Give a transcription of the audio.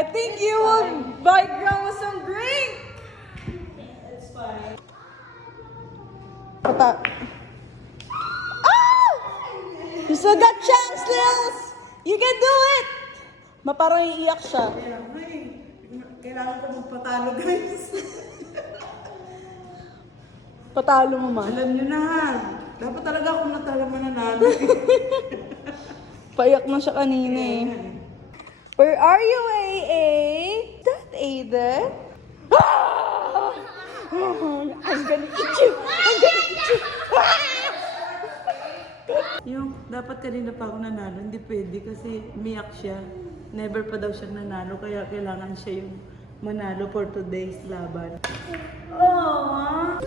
I think you will buy Grandma some drink. It's fine. Ah! You still got chance, Lils! You can do it! Parang iiyak siya. Kailangan ko magpatalo, guys. Patalo mo, ma. Alam nyo na. Dapat talaga ako mananalo. Paiyak na siya kanina eh. Where are you, AA? That Aiden? Ah! I'm gonna eat you! I'm gonna eat you! Yung dapat kanina pa ako nanalo, hindi pwede kasi umiyak siya. Never pa daw siya nanalo, kaya kailangan siya yung manalo for today's laban. Aww!